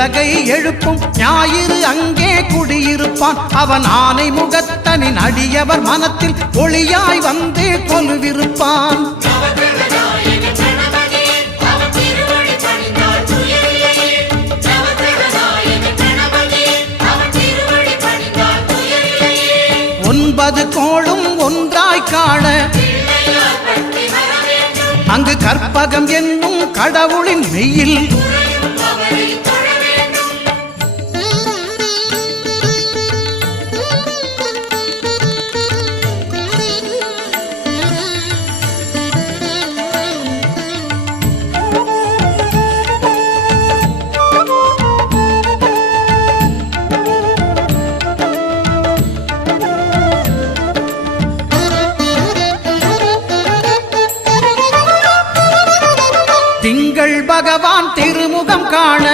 உலகை எழுப்பும் ஞாயிறு அங்கே குடியிருப்பான். அவன் ஆனை முகத்தனின் அடியவர் மனத்தில் ஒளியாய் வந்து கொலுவிருப்பான். ஒன்பது கோளும் ஒன்றாய் காண அங்கு கற்பகம் என்னும் கடவுளின் மெய்யில் திங்கள் பகவான் திருமுகம் காண